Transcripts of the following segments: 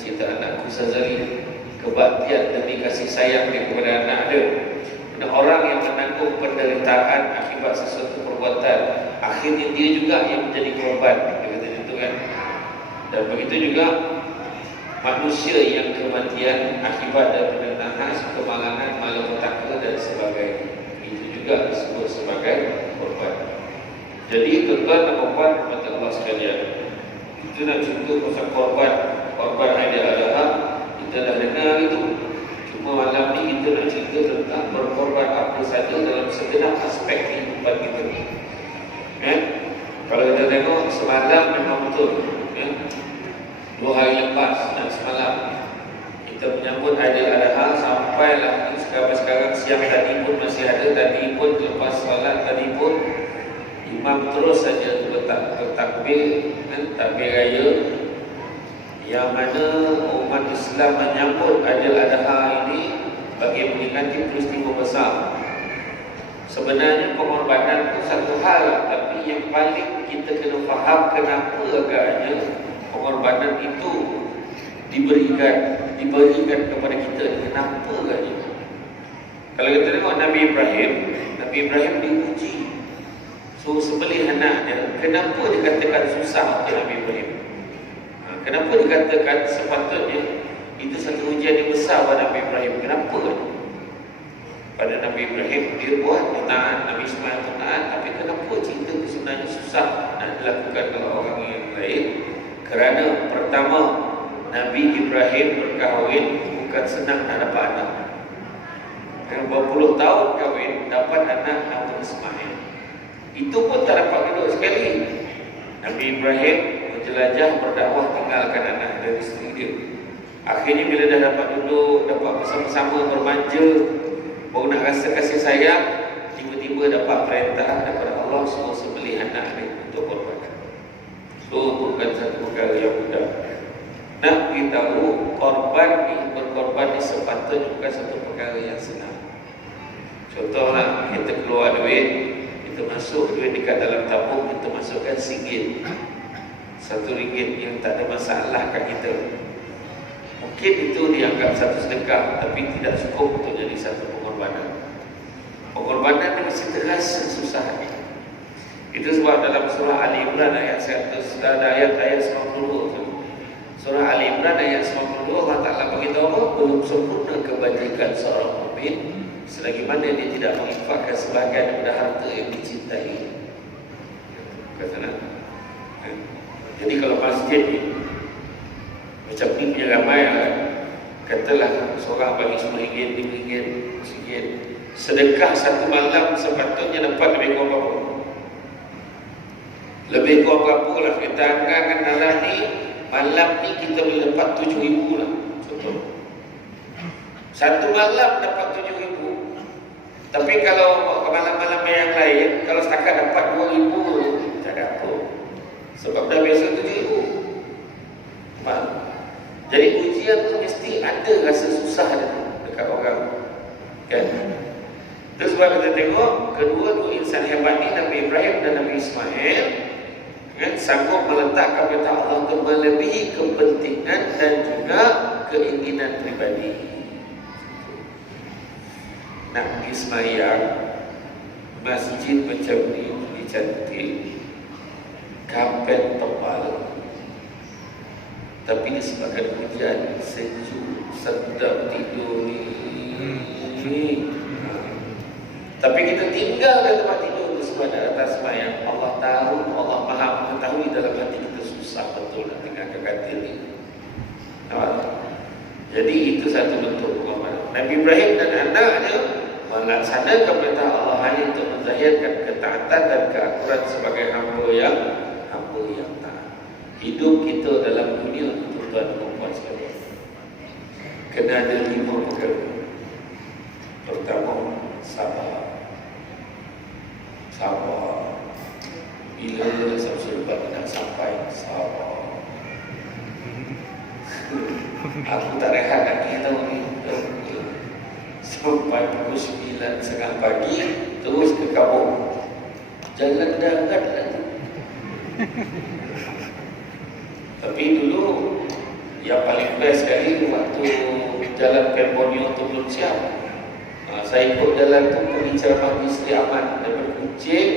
cerita anak Ghazali, kebaktian demi kasih sayang dia kepada anak dia. Dan orang yang menanggung penderitaan akibat sesuatu perbuatan, akhirnya dia juga yang menjadi korban. Dia kata itu kan. Dan begitu juga manusia yang kematian akibat daripada nahas, kemalangan, malapetaka dan sebagainya, itu juga disebut sebagai korban. Jadi tuan-tuan dan puan mata Allah sekalian, itu nak cerita pasal korban Aidiladha, kita dah dengar itu. Cuma malam ni kita nak cerita tentang berkorban apa saja dalam segenap aspek kehidupan kita. Kalau kita tengok semalam memang betul, 2 hari lepas dan semalam kita menyambut Aidiladha, sampailah sekarang siang tadi pun masih ada. Tadi pun lepas solat tadi pun imam terus saja bertakbir, takbir raya, yang mana umat Islam menyambut Aidiladha ini bagi memperingati peristiwa besar. Sebenarnya pengorbanan itu satu hal, tapi yang paling kita kena faham kenapa agaknya pengorbanan itu diberikan kepada kita. Kenapa agaknya? Kalau kita tengok Nabi Ibrahim diuji, suruh sembelih anaknya. Kenapa dikatakan susah untuk Nabi Ibrahim? Kenapa dikatakan sepatutnya itu satu ujian yang besar pada Nabi Ibrahim? Kenapa? Pada Nabi Ibrahim dia buat, dia taat, Nabi Ismail tu taat, tapi kenapa cerita itu sebenarnya susah nak dilakukan kalau orang yang lain? Kerana pertama, Nabi Ibrahim berkahwin bukan senang nak dapat anak. Yang berpuluh tahun kahwin dapat anak nama Ismail. Itu pun tak dapat duduk sekali. Nabi Ibrahim menjelajah, berdakwah, tinggalkan anak dari isteri dia. Akhirnya bila dah dapat duduk, dapat bersama-sama bermanja, baru nak rasa kasih sayang, tiba-tiba dapat perintah daripada Allah suruh sembelih anak dia untuk korban. So bukan satu perkara yang mudah. Nak beritahu berkorban ni sepatutnya bukan satu perkara yang senang. Contohlah, kita keluar duit, kita masuk duit dekat dalam tabung, kita masukkan RM1, RM1 yang tak ada masalah kat kita. Mungkin itu dianggap satu sedekah, tapi tidak cukup untuk jadi satu pengorbanan. Pengorbanan ni mesti terasa susah. Itu sebab dalam surah Ali Imran ayat 100, ada ayat 92 tu. Surah Ali Imran ayat 92, Allah Ta'ala beritahu apa? Belum sempurna kebajikan seorang mukmin selagi mana dia tidak menginfakkan sebahagian daripada harta yang dicintai. Kata nak. Jadi kalau masjid ni macam ni punya ramai lah, katalah seorang bagi RM10, RM5, RM1, sedekah satu malam sepatutnya dapat lebih kurang berapa? Lebih kurang berapa lah? Kita anggarkan dalam ni, malam ni kita boleh dapat RM7,000 lah. Contoh satu malam dapat RM7,000. Tapi kalau malam-malam yang lain, kalau setakat dapat RM2,000, tak ada apa. Sebab dah biasa RM7,000. Faham? Jadi ujian tu mesti ada rasa susah dekat orang, kan? Terus sebab kita tengok kedua-dua insan hebat ni, Nabi Ibrahim dan Nabi Ismail, kan, sanggup meletakkan perintah Allah untuk melebihi kepentingan dan juga keinginan pribadi. Nak pergi semayang masjid macam ni cantik, kapet tebal, tapi disebabkan hujan, sejuk, sedap tidur ni. Tapi kita tinggalkan tempat tidur itu sebab nak datang semayang. Allah tahu, Allah Maha mengetahui dalam hati kita susah betul nak tinggalkan katil ni. Jadi itu satu bentuk pengorbanan. Nabi Ibrahim dan anaknya melaksanakan perintah Allah hanya untuk menzahirkan ketaatan dan keakuran sebagai hamba yang taat. Hidup kita dalam dunia, tuan-tuan dan puan sekalian, kena ada 5 perkara. Pertama, sabar. Bila sebab nak sampai, sabar. Aku tak rehat lagi tahu ni. Sampai pukul 9:30 pagi terus ke kampung. Jalan darat lagi. Tapi dulu Yang paling best sekali waktu jalan Cambodia tu belum siap. Saya ikut jalan tu pergi ceramah di Sri Aman daripada Kuching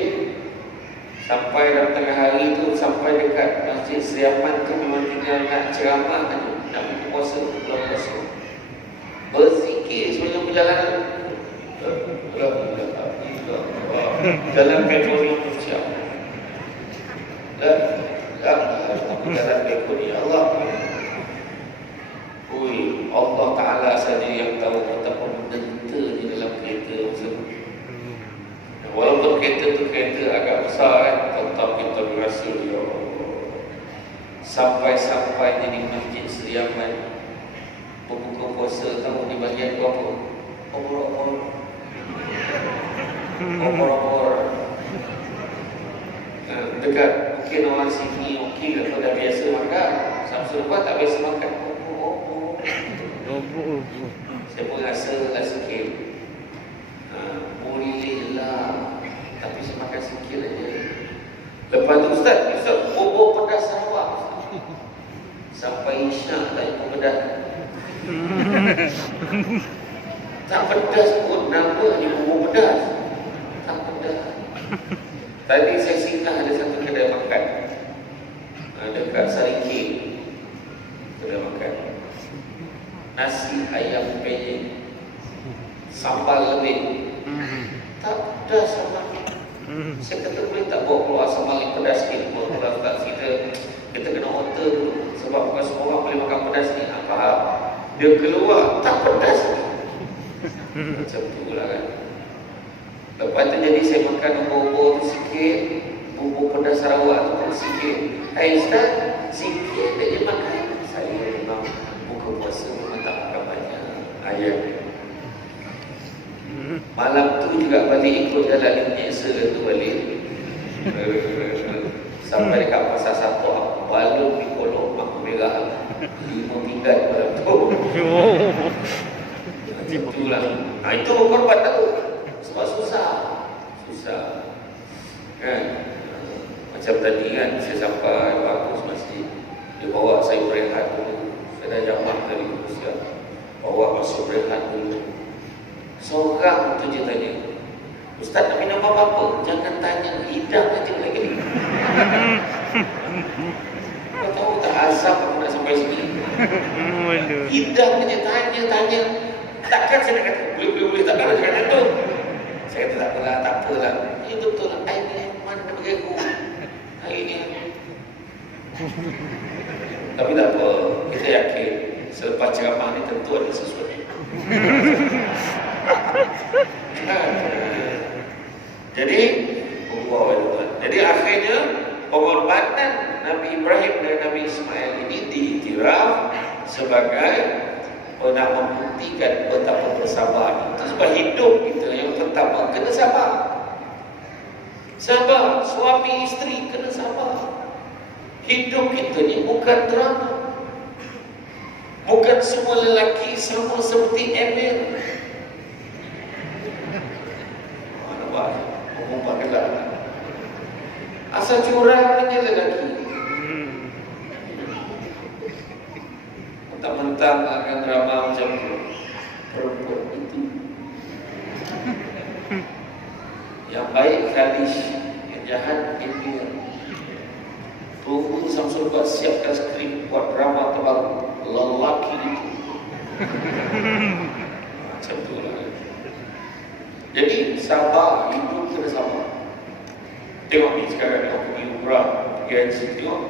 sampai dalam tengah hari tu, sampai dekat Masjid Sri Aman tu memang tinggal nak ceramah saja, nak buka puasa, bulan puasa. Berzikir sepanjang perjalanan. Jalan Cambodia belum siap. Jalan Cambodia Allah. Ui, Allah Ta'ala saja yang tahu betapa menderita di dalam kereta tersebut. Walaupun kereta tu kereta agak besar kan, tetap kita berasa ya Allah. Sampai-sampai di Masjid Sri Aman berbuka puasa, tahu di bahagian apa? Opor-opor dekat mungkin orang sini okey kalau dah biasa makan. Samsul lepas tak biasa makan saya pun rasa sikit bolehlah, tapi saya makan sikit aja. Lepas tu Ustaz bubur pedas Sarawak sampai isyak tak ikut pedas. Tak pedas pun, nama ni bubur pedas tak pedas. Tadi saya singgah ada satu kedai makan dekat Sariki, kedai makan nasi ayam penyet, sambal lebih, tak pedas sama. Saya kata boleh tak bawa keluar sambal yang pedas sikit? Bawa tak kita kena order dulu, sebab bukan semua orang boleh makan pedas ni. Faham? Dia keluar tak pedas. Macam tu lah kan. Lepas tu jadi saya makan bubur tu sikit, bubur pedas Sarawak tu pun sikit. Ustaz, sikit dia makan. Saya memang buka puasa memang tak makan banyak ayam. Malam tu juga balik ikut jalan menyeksa tu balik. Sampai dekat pasar satu balon di kolong mak merah 5 pinggan malam tu. Itulah. Itu korban tahu. Sebab susah kan. Macam tadi kan saya sampai bagus masjid, dia bawa saya berehat dulu. Saya dah jamak dari Rusia, bawa masuk berehat dulu. Seorang tu je tanya, Ustaz nak minum apa-apa? Jangan tanya, hidang aja lagi. Kau tahu tak azab aku nak sampai sini? Hidang aja tanya. Takkan saya nak kata, boleh takkan nak cakap tu. Saya kata tak apalah. Ini betul lah, air ni mana bagi aku. Hari ni. Tapi tak apa, kita yakin selepas ceramah ni tentu ada sesuatu. Jadi akhirnya pengorbanan Nabi Ibrahim dan Nabi Ismail ini diiktiraf sebagai nak membuktikan betapa bersabar. Itu sebab hidup kita yang pertama kena sabar. Sabar, suami isteri kena sabar. Hidup kita ni bukan drama. Bukan semua lelaki sama seperti Emil. Nampak? Mengubah gelap. Asal curang aja lelaki. Mentang-mentang akan drama macam tu, perempuan itu yang baik Khalish, yang jahat Emil. Tunggu Samsul buat siapkan skrip buat drama terbaru lelaki itu. Macam tu lah. Jadi sabar, hidup kena sabar. Tengok ni sekarang aku pergi umrah, pergi haji, tengok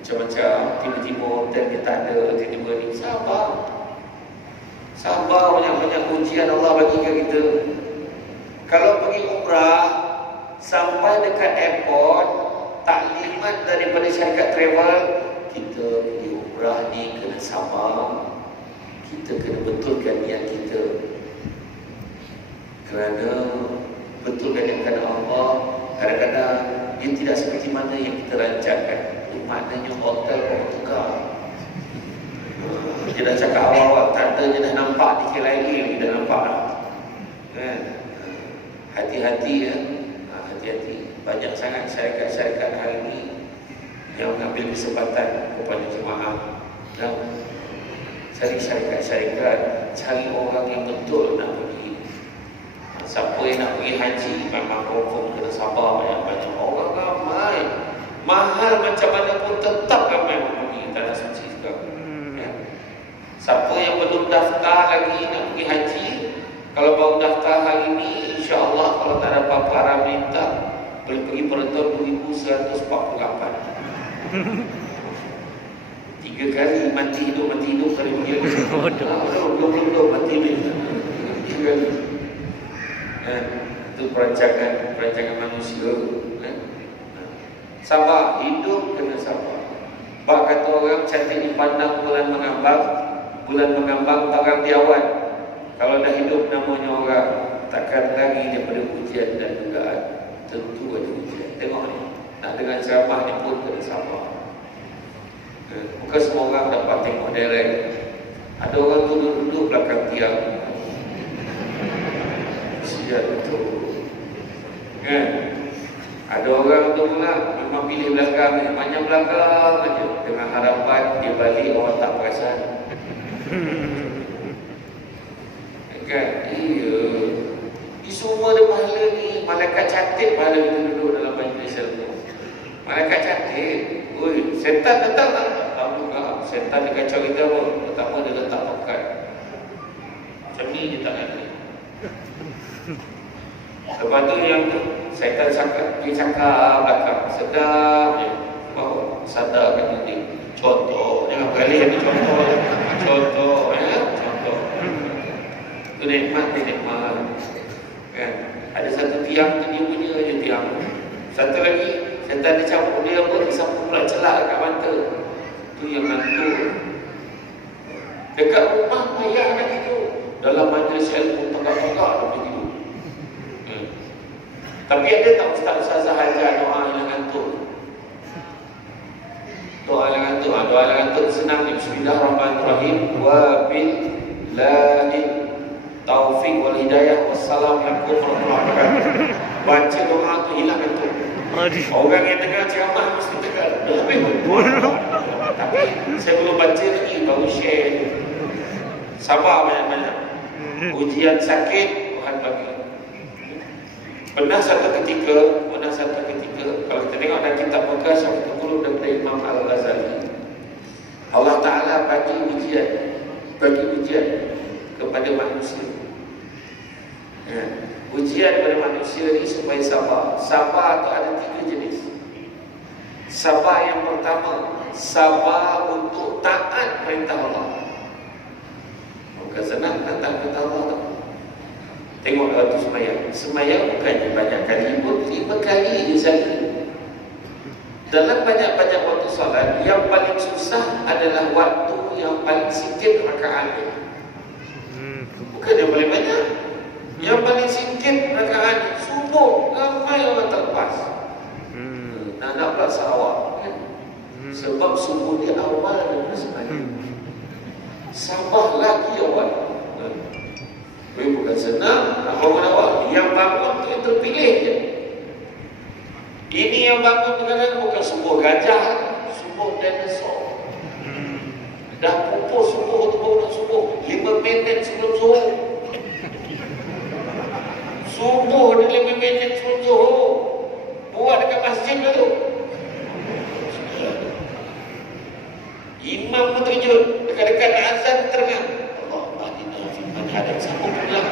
macam-macam, tiba-tiba hotel dia tak ada, tiba-tiba ni sabar, banyak-banyak ujian Allah bagi ke kita. Kalau pergi umrah sampai dekat airport, taklimat daripada syarikat travel, kita pergi umrah ni kena sabar, kita kena betulkan niat kita, kerana betulkan niat Allah. Kadang-kadang dia tidak seperti mana yang kita rancangkan. Maknanya hotel pun tukar. Dia dah cakap awal-awal, tak ada, dia dah nampak di KLIA lagi, dah nampak kan? Hati-hati ya. Hati-hati. Banyak sangat syarikat-syarikat hari ini yang mengambil kesempatan kepada jemaah Dan cari syarikat cari orang yang betul nak pergi. Siapa yang nak pergi haji memang confirm kena sabar banyak-banyak. Orang ramai, mahal macam mana pun tetap ramai yang pergi tanah suci sekarang. Siapa yang belum daftar lagi nak pergi haji, kalau baru daftar hari ini, insya-Allah kalau tak ada apa-apa minta boleh pergi pada tahun 2148. 3 kali mati hidup kali pergi lagi. Belum mati ni. 3 kali. Itu perancangan manusia. Sabar, hidup kena sabar. Bak kata orang cantik dipandang bulan mengambang barang diawan. Kalau dah hidup namanya orang, takkan lagi daripada ujian dan dugaan. Tentu ada ujian. Tengok ni, nak dengar ceramah ni pun kena sabar. Bukan semua orang dapat tengok direct. Ada orang duduk belakang tiang. Siap betul. Kan? Ada orang tu pula memang pilih belakang, banyak belakang aja dengan harapan dia balik orang tak perasan. Kan? Iya. Di semua ada pahala ni. Malaikat cantik pahala kita duduk dalam majlis ilmu. Malaikat cantik. Oi, setan datang tak? Tahu juga. Setan dia kacau kita pun. Pertama dia letak tongkat. Macam ni je tak ada. Lepas tu yang tu setan dia cakap belakang. Sedap je. Bawa sadarkan diri. Contoh. Jangan berkali yang contoh. Contoh. Contoh. Itu nikmat. Kan? Ada satu tiang tu dia punya je tiang. Satu lagi setan dia campur dia pun disampul pula celak dekat mata. Tu yang ngantuk. Dekat rumah payah kan itu. Dalam majlis ilmu tegak-tegak dia tidur. Tapi ada tak ustaz-ustazah ajar doa yang ngantuk? Doa yang ngantuk. Doa yang ngantuk senang ni. Bismillahirrahmanirrahim. Wa billahi taufiq wal hidayah. Wassalamualaikum warahmatullahi wabarakatuh. Baca doa tu hilang ngantuk. Orang yang dengar ceramah mesti tegak. Tapi saya belum baca lagi, baru share. Sabar banyak-banyak. Ujian sakit Tuhan bagi. Pernah satu ketika kalau kita tengok dalam kitab bekas yang kita daripada Imam Al-Ghazali, Allah Ta'ala bagi ujian kepada manusia. Ujian kepada manusia ni supaya sabar. Sabar tu ada 3 jenis. Sabar yang pertama, sabar untuk taat perintah Allah. Bukan senang taat perintah Allah tak? Tengok waktu semayang bukannya banyak kali pun, 5 kali je saja. Dalam banyak-banyak waktu solat, yang paling susah adalah waktu yang paling sikit rakaatnya. Bukan yang paling banyak. Yang paling sikit rakaat subuh, ramai orang terlepas. Nak pula Sarawak kan? Sebab subuh dia awal daripada semayang. Sabar lagi awal. Bukan senang nak bangun awal. Yang bangun tu yang terpilih je. Ini yang bangun tu kadang bukan subuh gajah, subuh dinosaur. Dah pupus subuh tu baru nak subuh 5 minit sebelum zuhur. Subuh dia 5 minit sebelum zuhur. Buat dekat masjid dulu. Imam pun terjun. Dekat-dekat nak azan terengang. Allah Ta'ala firman hadap sambung pulang.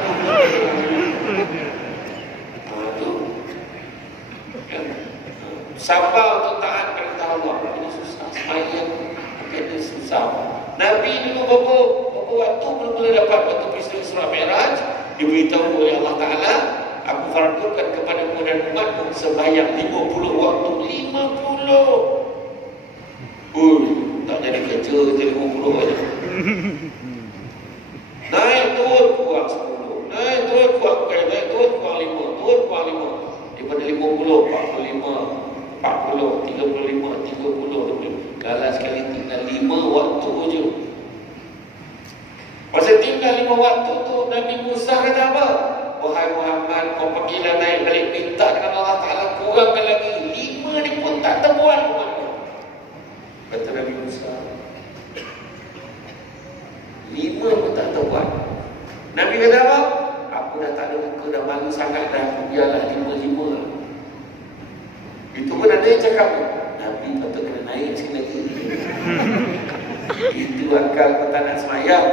Itu. Sabar untuk taat perintah Allah. Ini susah. Semayang. Ini susah. Nabi dulu berapa waktu mula-mula dapat waktu peristiwa Isra Mi'raj. Diberitahu oleh Allah Ta'ala, aku fardukan kepada dan umatmu sembahyang 50 waktu. 50. Tak jadi kerja jadi 50 aja. Naik turun kurang 10. Naik turun kurang 5. Turun kurang 5. Daripada 50, 45, 40, 35, 30. Kalau sekali tinggal 5 waktu je. Masa tinggal 5 waktu tu, Nabi Musa kata apa? Wahai Muhammad, kau pergilah naik balik minta dengan Allah Ta'ala kurangkan lagi. 5 ni pun tak terbuat umatmu. Kata Nabi Musa. tak tahu buat. Nabi kata apa? Aku dah tak ada muka, dah malu sangat dah. Biarlah lima-lima. Itu pun ada yang cakap, Nabi patut kena naik sikit lagi. Itu akal kau tak nak semayang.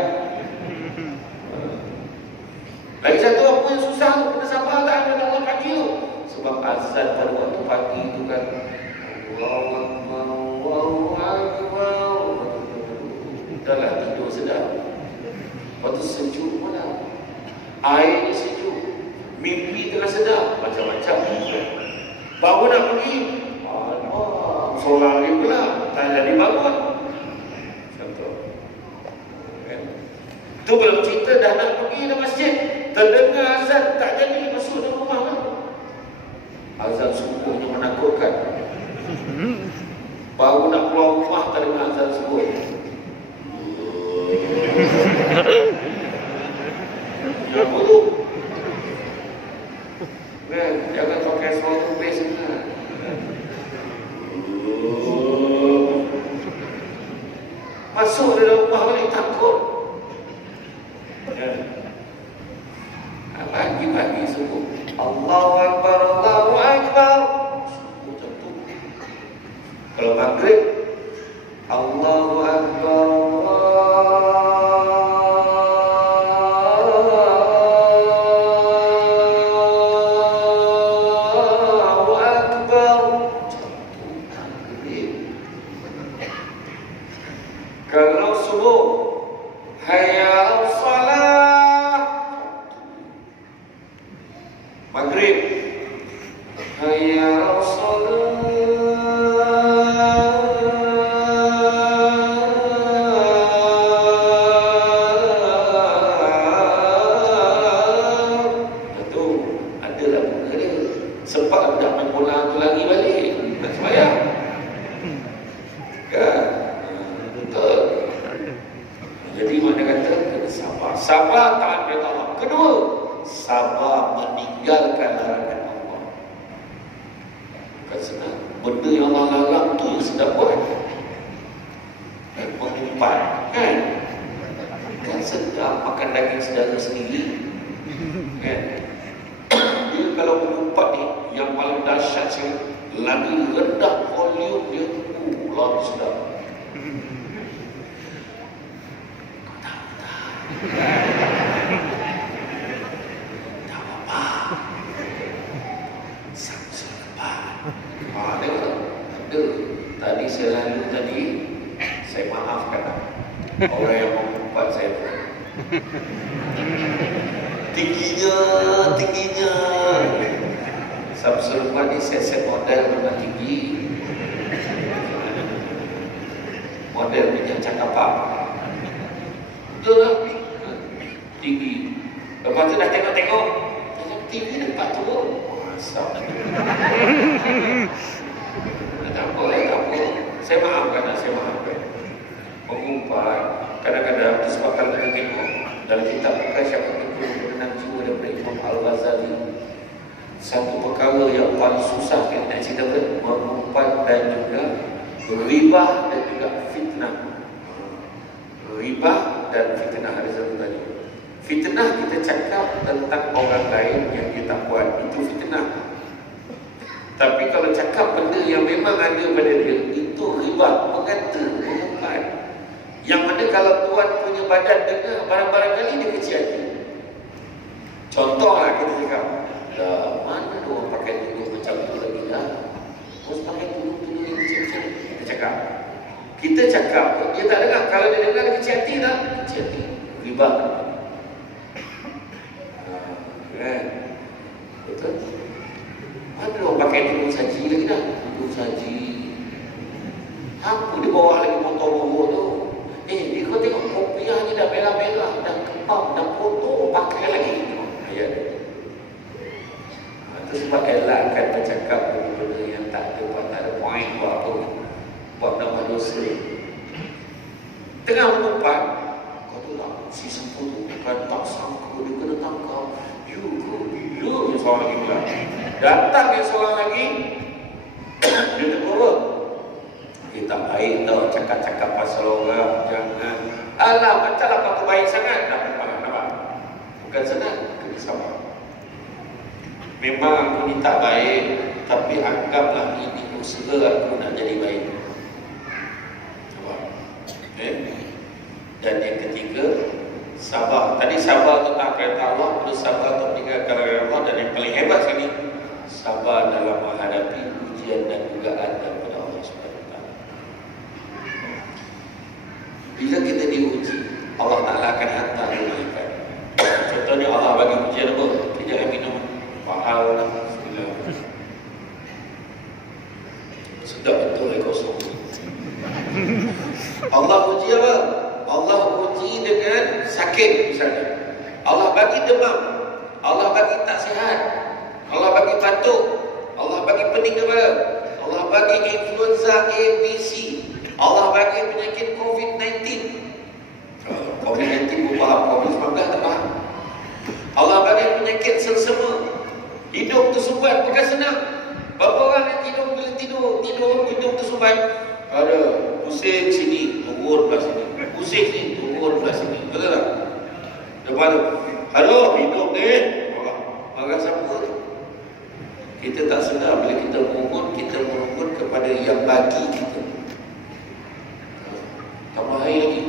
Lagi satu, apa yang susah tu? Kena sabar tak ada nak kaki tu. Sebab azan pada waktu pagi tu kan, Allahu Akbar. Dahlah tidur sedap. Lepas tu sejuk mana? Air sejuk. Mimpi tengah sedap. Macam-macam. Baru nak pergi, solat ni pula tak jadi bangun. Contoh kan? Tu belum cerita dah nak pergi ke masjid, terdengar azan tak jadi masuk dalam rumah kan? Azan subuhnya menakutkan. Baru nak keluar rumah terdengar azan subuh. Ya apa kan? Jangan pakai suara base kan? Masuk dalam rumah balik takut. Pagi-pagi subuh, Allahu Akbar, Allahu Akbar. Macam tu. Kalau maghrib, Allahu Akbar, Allahu Akbar. Kalau subuh, hayya al-salah. Maghrib, hayya al-salah. Itu adalah benda dia. Sempat dah main bola tu lagi balik nak sembahyang. Kan? Betul. Jadi mana kata kena sabar. Sabar taat perintah Allah. Kedua, sabar meninggalkan larangan Allah. Bukan senang. Benda yang Allah larang tu yang sedap buat. Mengumpat kan? Kan sedap makan daging saudara sendiri. Kan? Dia kalau mengumpat ni, yang paling dahsyat sekali, lagi rendah volume dia, lagi sedap. Tak apa-apa. Samsul lepas. Ada. Tadi saya lalu tadi, saya maafkan orang yang mengumpat saya. Tingginya. Samsul lepas ni saya set model memang tinggi. Model minyak cakapan. Betul lah. Tinggi. Lepas tu dah tengok-tengok, tinggi dekat tu. Masam. Tak apa. Saya maafkan. Mengumpat, kadang-kadang disebabkan kita tengok dalam kitab bukan siapa itu menang jiwa daripada Imam Al-Ghazali. Satu perkara yang paling susah kita nak ceritakan, mengumpat dan juga ribah dan juga fitnah. Ribah dan fitnah ada satu tadi. Fitnah kita cakap tentang orang lain yang kita buat, itu fitnah. Tapi kalau cakap benda yang memang ada pada dia, itu ribah, mengata, mengumpat. Yang mana kalau tuan punya badan dengar, barang-barang kali dia kecil hati. Contohlah kita cakap, mana dia orang pakai tudung macam tu lagi dah? Terus pakai tudung-tudung yang kecil-kecil. Kita cakap, dia tak dengar. Kalau dia dengar, dia kecil hati tak? Kecil hati, ribah. Kan? Betul? Ada orang pakai tudung saji lagi dah. Tudung saji. Apa dia bawa lagi motor buruk tu? Dia kau tengok kopiah ni dah merah-merah, dah kepam, dah kotor, pakai lagi. Ayat dia. Itu sebab elakkan bercakap benda-benda yang tak ada point buat apa. Buat nama dosa. Tengah mengumpat, kau tu lah, si sampul tu kan tak sangka dia kena tangkap. You ke bila yang seorang lagi bilang. Datang yang seorang lagi, dia tegur. Kita baik tau cakap-cakap pasal orang, jangan Alah, macam apa tu baik sangat. Nampak? Bukan senang, kena sabar. Memang aku ni tak baik, tapi anggaplah ini usaha aku nak jadi baik. Nampak? Dan yang ketiga, sabar. Tadi sabar tentang perintah Allah, terus sabar untuk meninggalkan larangan Allah, dan yang paling hebat sekali, sabar dalam menghadapi ujian dan dugaan daripada Allah SWT. Bila kita diuji, Allah Ta'ala akan hantar malaikat. Contohnya Allah bagi ujian apa? Kita minum mahal lah. Sedap betul air kosong. Allah uji apa? Allah uji dengan sakit misalnya. Allah bagi demam, Allah bagi tak sihat, Allah bagi batuk, Allah bagi pening kepala, Allah bagi influenza ABC, Allah bagi penyakit COVID-19. COVID-19 pun faham, COVID-19 tak faham. Allah bagi penyakit selsema. Hidup tersumbat bukan senang. Berapa orang yang tidur hidup tersumbat? Ada pusing sini, turun belah sini. Pusing sini, turun belah sini. Betul tak? Lepas tu, halo, hidup ni. Marah siapa? Kita tak sedar bila kita mohon kepada yang bagi kita. Tambah air lagi.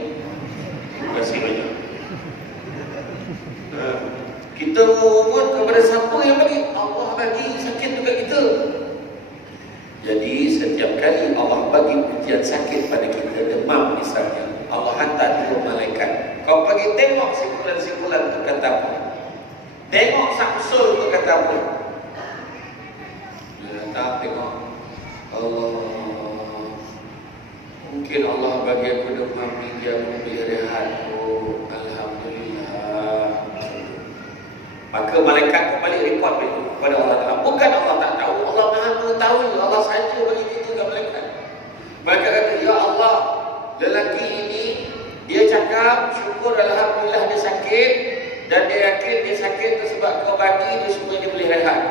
Terima kasih banyak. Kita mohon kepada siapa yang bagi? Allah bagi sakit dekat kita. Jadi setiap kali Allah bagi ujian sakit pada kita, demam misalnya, Allah hantar 2 malaikat. Kau pergi tengok simpulan-simpulan itu kata apa? Tengok samsul itu kata apa? Dia datang tengok, Allah, mungkin Allah bagi aku demam ni, dia memberi rehat. Oh, Alhamdulillah. Maka malaikat kembali report kepada Allah Ta'ala. Bukan Allah tak tahu, Allah Maha mengetahui. Allah saja bagi kita ke malaikat. Malaikat kata, ya Allah, lelaki ini dia cakap syukur Alhamdulillah dia sakit, dan dia yakin dia sakit itu sebab kau bagi dia supaya dia boleh rehat.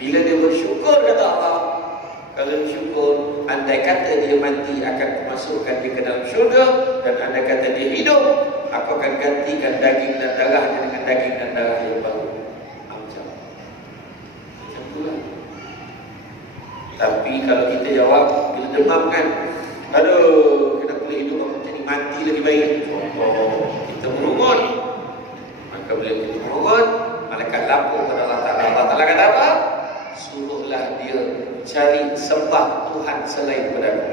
Bila dia bersyukur, kata Allah, kalau bersyukur, andai kata dia mati akan memasukkan dia ke dalam syurga, dan andai kata dia hidup, aku akan gantikan daging dan darahnya dengan daging dan darah yang baru. Macam itulah. Tapi kalau kita jawab, bila demam kan, aduh, kita boleh hidup aku jadi mati lagi baik. Contoh, kita merungut. Maka bila kita merungut, malaikat lapor kepada Allah Ta'ala. Allah Ta'ala kata apa? Suruhlah dia cari sembah Tuhan selain padamu.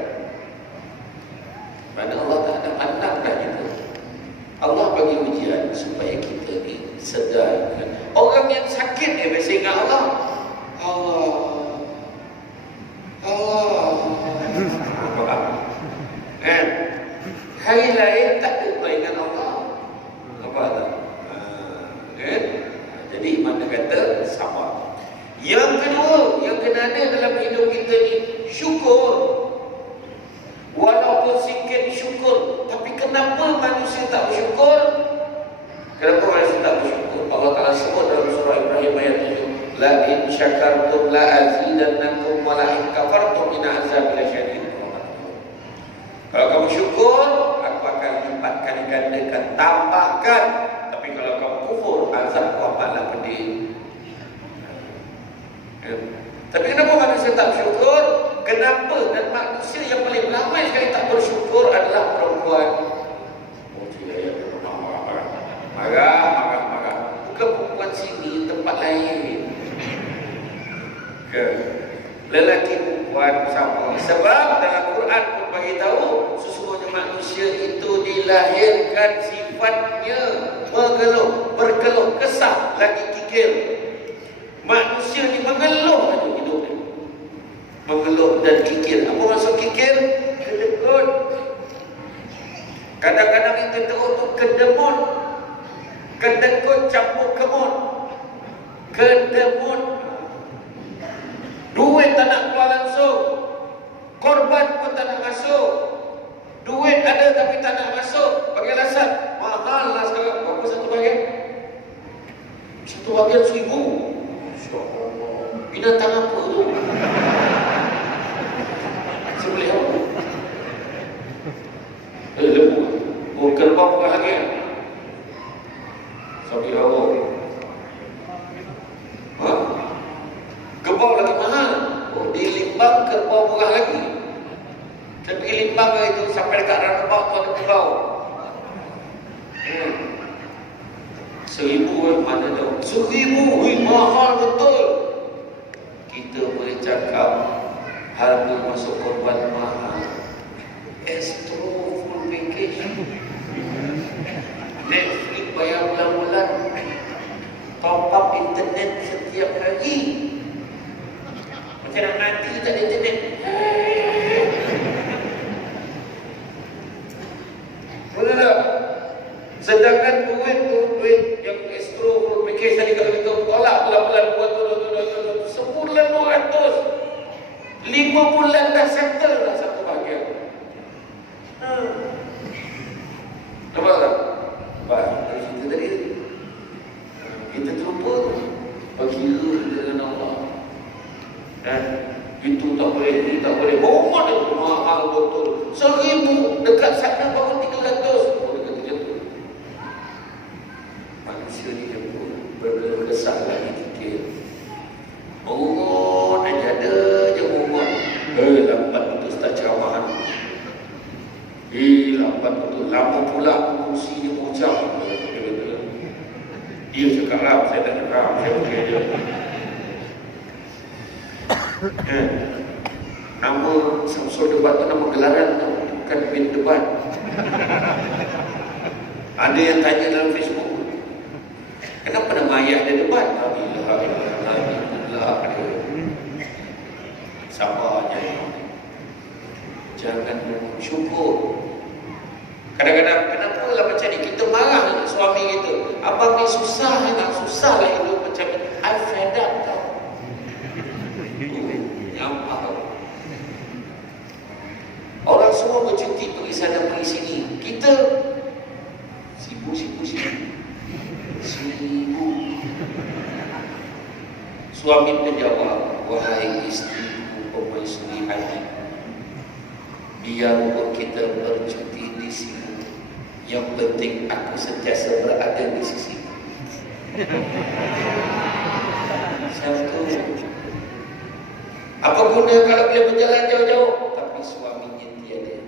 Kerana Allah tak ada pandang dah kita. Allah bagi ujian supaya kita ni sedar. Orang yang sakit dia biasa ingat Allah. Kan? Hari lain tak ada melainkan Allah. Apa tak? Kan? Jadi mana kata sabar. Yang kedua, yang kena ada dalam hidup kita ni, syukur. Walaupun sikit syukur, tapi kenapa manusia tak bersyukur? Kenapa manusia tak bersyukur? Allah Ta'ala sebut dalam surah Ibrahim ayat 7, la in syakartum la azidannakum wa la in kafartum inna azabi lasyadid. Kalau kamu syukur, aku akan lipatkan gandakan, tambahkan. Tapi kalau kamu kufur, azabku amatlah pedih. Tapi kenapa manusia tak bersyukur? Kenapa? Dan manusia yang paling ramai sekali tak bersyukur adalah perempuan. Oh, dia marah. Bukan perempuan sini, tempat lain. Lelaki perempuan sama. Sebab dalam Quran pun bagi tahu, sesungguhnya manusia itu dilahirkan sifatnya mengeluh, berkeluh kesah, lagi kikir. Manusia ni mengeluh aja hidup ni. Mengeluh dan kikir. Apa maksud kikir? Kedekut. Kadang-kadang itu terus tu kedemut. Kedekut campur kemut. Kedemut. Duit tak nak keluar langsung. Korban pun tak nak masuk. Duit ada tapi tak nak masuk. Bagi alasan mahal lah sekarang. Berapa satu bahagian? Satu bahagian 1,000. Binatang apa tu? Sembelih apa? Lembu. Oh, murah lagi. Sabi Allah. Kerbau lagi mahal. Di Limbang kerbau murah lagi. Tapi Limbang itu sampai dekat roundabout tu ada kerbau. 1,000 mana tu? 1,000, mahal betul. Kita boleh cakap harga masuk korban mahal. Astro full package. Netflix bayar bulan-bulan. Top up internet setiap hari. Macam nak mati tak ada internet. Boleh tak? Sedangkan duit tu, duit yang Astro full package tadi kalau kita tolak bulan-bulan buat tu, sebulan 200, 5 bulan dah settle dah satu bahagian. Nampak tak? Nampak? Dari cerita tadi kita terlupa bagi kita dengan Allah. Itu tak boleh, ini tak boleh. Bohong itu mahal betul. 1,000 dekat sana baru 300. Oh, dekat 300. Manusia ni dia pun berkesal lagi fikir. Urut aja ada je urut. Lambat putus tak ceramahan. Lambat betul. Lama pula kursi dia bocah. Dia cakap ram, saya tak cakap ram, saya okey je. Nama Samsul debat tu nama gelaran tu, bukan bin debat. Ada yang tanya dalam Facebook, kenapa nama ayah dia debat? Alhamdulillah. Sabar je. Jangan syukur. Kadang-kadang kenapa lah macam ni? Kita marah dengan suami kita. Abang ni susah lah hidup macam ni. I fed up tau. Nyampah. Orang semua bercuti pergi sana pergi sini. Kita sibuk. Suami menjawab, wahai istriku permaisuri hati, biarpun kita bercuti di sini, yang penting aku sentiasa berada di sisi. Satu. Apa guna kalau dia berjalan jauh-jauh tapi suaminya tiada?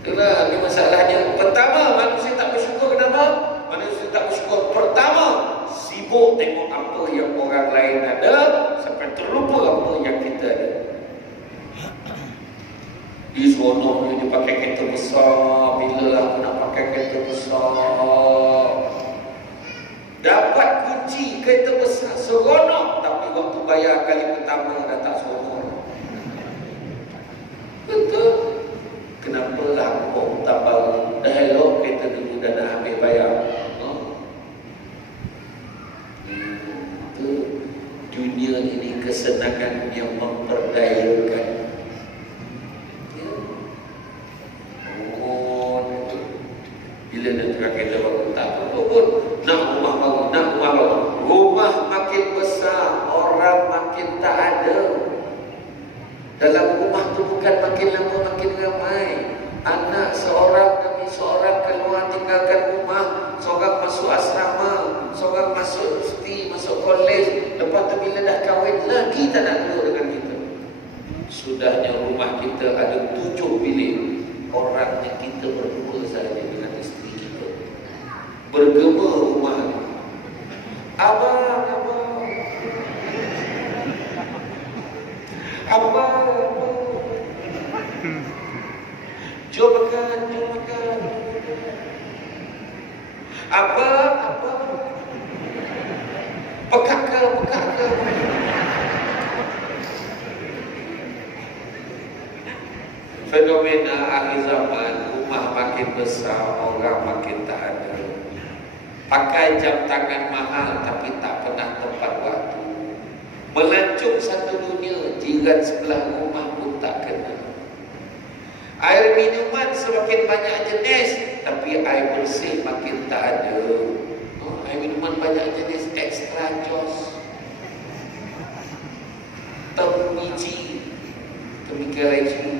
Itulah ini masalahnya. Pertama, manusia tak bersyukur. Kenapa? Manusia tak bersyukur. Pertama, sibuk tengok apa yang orang lain ada sampai terlupa apa yang kita ada. Di seronok dia pakai kereta besar. Bila lah aku nak pakai kereta besar? Dapat kunci kereta besar, seronok. Tapi waktu bayar kali pertama dah tak seronok. Betul. Kenapa lampau tak baru? Dah elok kereta dulu dah nak ambil bayar. Itu dunia ini kesenangan yang memperdayakan. Bila nak tukar kereta baru tak apa pun. Nak rumah baru. Rumah makin besar, orang makin tak ada. Dalam rumah tu bukan makin lama makin ramai. Anak seorang demi seorang keluar tinggalkan rumah. Seorang masuk asrama, seorang masuk universiti, masuk kolej. Lepas tu bila dah kahwin lagi tak nak duduk dengan kita. Sudahnya rumah kita ada 7 bilik. Orangnya kita berdua saja dengan isteri kita. Bergema rumah. Abang. Jom makan. Apa? Pekak ke? Fenomena akhir zaman, rumah makin besar, orang makin tak ada. Pakai jam tangan mahal tapi tak pernah tepat waktu. Melancung satu dunia, jiran sebelah rumah pun tak kenal. Air minuman semakin banyak jenis, tapi air bersih makin tak ada. Air minuman banyak jenis, extra jos, tem biji, demikian lagi.